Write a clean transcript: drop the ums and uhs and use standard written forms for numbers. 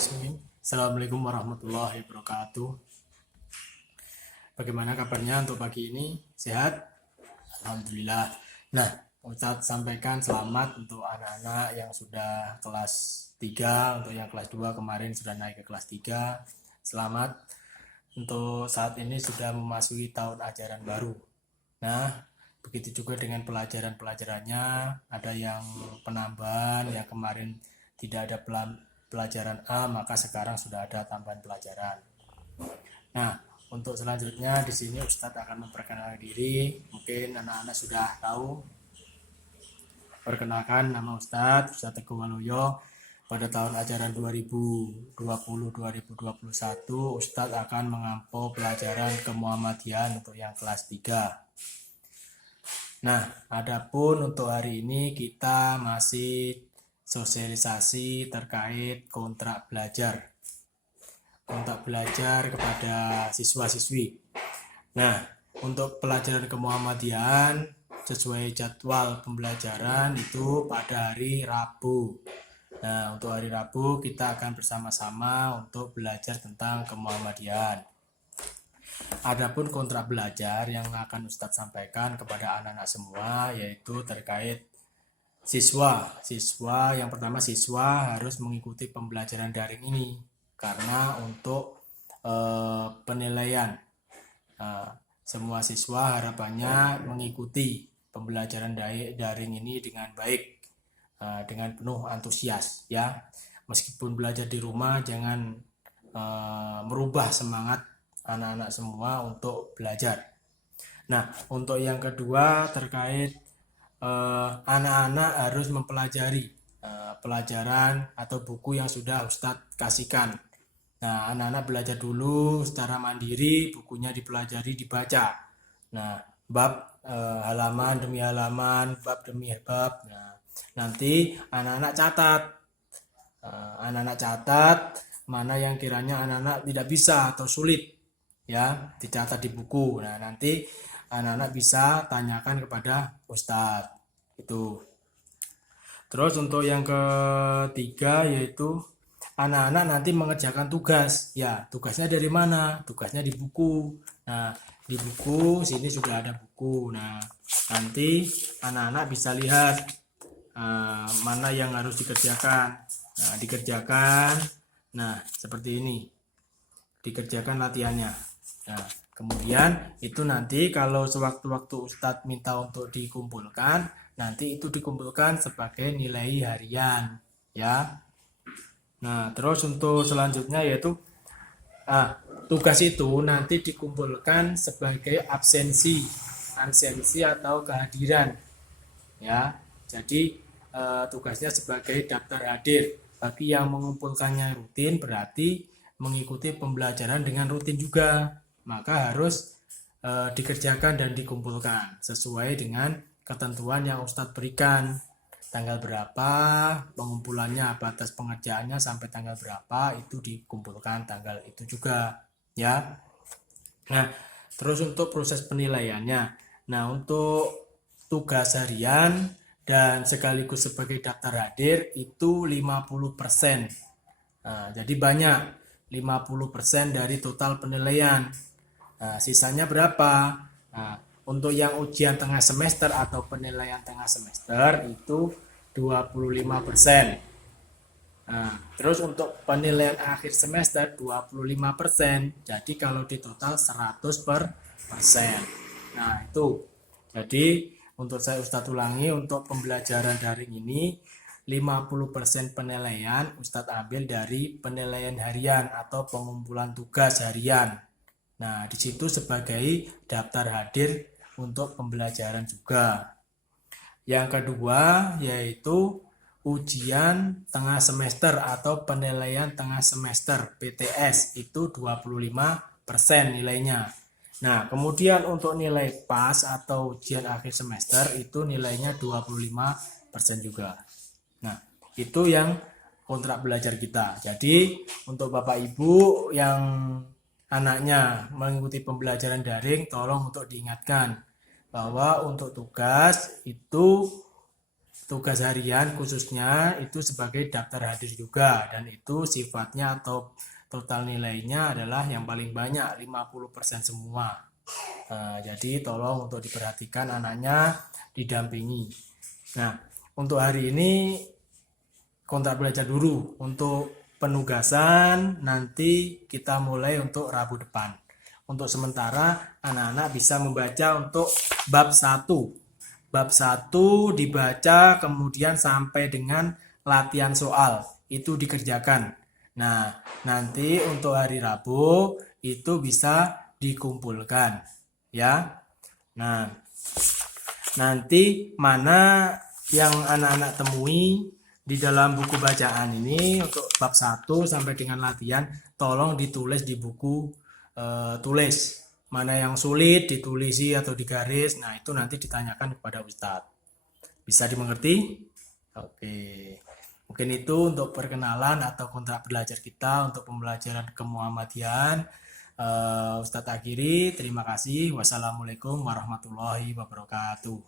Bismillahirrahmanirrahim. Assalamualaikum warahmatullahi wabarakatuh. Bagaimana kabarnya untuk pagi ini? Sehat? Alhamdulillah. Nah, Ustadz sampaikan selamat untuk anak-anak yang sudah kelas 3, untuk yang kelas 2 kemarin sudah naik ke kelas 3. Selamat untuk saat ini sudah memasuki tahun ajaran baru. Nah, begitu juga dengan pelajaran-pelajarannya, ada yang penambahan, yang kemarin tidak ada pelajaran A, maka sekarang sudah ada tambahan pelajaran. Nah, untuk selanjutnya di sini Ustadz akan memperkenalkan diri. Mungkin anak-anak sudah tahu. Perkenalkan, nama Ustadz Teguh Waluyo. Pada tahun ajaran 2020-2021, Ustadz akan mengampu pelajaran kemuhammadiyahan untuk yang kelas 3. Nah, adapun untuk hari ini kita masih sosialisasi terkait kontrak belajar kepada siswa-siswi. Nah, untuk pelajaran kemuhammadiyahan sesuai jadwal pembelajaran itu pada hari Rabu. Nah, untuk hari Rabu kita akan bersama-sama untuk belajar tentang kemuhammadiyahan. Adapun kontrak belajar yang akan Ustadz sampaikan kepada anak-anak semua yaitu terkait siswa. Yang pertama, siswa harus mengikuti pembelajaran daring ini karena untuk penilaian semua siswa harapannya mengikuti pembelajaran daring ini dengan baik, dengan penuh antusias ya. Meskipun belajar di rumah, jangan merubah semangat anak-anak semua untuk belajar. Nah, untuk yang kedua terkait anak-anak harus mempelajari pelajaran atau buku yang sudah Ustadz kasihkan. Nah, anak-anak belajar dulu secara mandiri, bukunya dipelajari, dibaca. Nah, bab halaman demi halaman, bab demi bab. Nah, nanti anak-anak catat mana yang kiranya anak-anak tidak bisa atau sulit ya, dicatat di buku. Nah, nanti anak-anak bisa tanyakan kepada Ustadz itu. Terus untuk yang ketiga yaitu anak-anak nanti mengerjakan tugas. Ya, tugasnya dari mana? Tugasnya di buku. Nah, di buku sini sudah ada buku. Nah, nanti anak-anak bisa lihat mana yang harus dikerjakan. Nah, dikerjakan. Nah, seperti ini. Dikerjakan latihannya. Nah, kemudian itu nanti kalau sewaktu-waktu Ustadz minta untuk dikumpulkan, nanti itu dikumpulkan sebagai nilai harian ya. Nah, terus untuk selanjutnya yaitu tugas itu nanti dikumpulkan sebagai absensi atau kehadiran ya. Jadi tugasnya sebagai daftar hadir. Bagi yang mengumpulkannya rutin berarti mengikuti pembelajaran dengan rutin juga, maka harus dikerjakan dan dikumpulkan sesuai dengan ketentuan yang Ustadz berikan. Tanggal berapa pengumpulannya, batas pengerjaannya sampai tanggal berapa itu dikumpulkan tanggal itu juga ya. Nah, terus untuk proses penilaiannya. Nah, untuk tugas harian dan sekaligus sebagai daftar hadir itu 50%. Nah, jadi banyak 50% dari total penilaian. Nah, sisanya berapa? Nah, untuk yang ujian tengah semester atau penilaian tengah semester itu 25%. Nah, terus untuk penilaian akhir semester 25%. Jadi kalau di total 100%. Nah, itu. Jadi untuk saya Ustadz ulangi, untuk pembelajaran daring ini 50% penilaian Ustadz ambil dari penilaian harian atau pengumpulan tugas harian. Nah, di situ sebagai daftar hadir untuk pembelajaran juga. Yang kedua yaitu ujian tengah semester atau penilaian tengah semester PTS itu 25% nilainya. Nah, kemudian untuk nilai pas atau ujian akhir semester itu nilainya 25% juga. Nah, itu yang kontrak belajar kita. Jadi, untuk Bapak Ibu yang anaknya mengikuti pembelajaran daring, tolong untuk diingatkan bahwa untuk tugas itu tugas harian khususnya itu sebagai daftar hadir juga, dan itu sifatnya atau total nilainya adalah yang paling banyak 50% semua. Jadi tolong untuk diperhatikan anaknya didampingi. Nah, untuk hari ini kontrak belajar dulu. Untuk penugasan nanti kita mulai untuk Rabu depan. Untuk sementara anak-anak bisa membaca untuk bab 1. Bab 1 dibaca kemudian sampai dengan latihan soal. Itu dikerjakan. Nah, nanti untuk hari Rabu itu bisa dikumpulkan. Ya. Nah, nanti mana yang anak-anak temui di dalam buku bacaan ini untuk bab 1 sampai dengan latihan, tolong ditulis di buku tulis. Mana yang sulit ditulisi atau digaris, nah itu nanti ditanyakan kepada Ustadz. Bisa dimengerti? Oke. Mungkin itu untuk perkenalan atau kontrak belajar kita untuk pembelajaran kemuhammadian. Ustadz akhiri, terima kasih. Wassalamualaikum warahmatullahi wabarakatuh.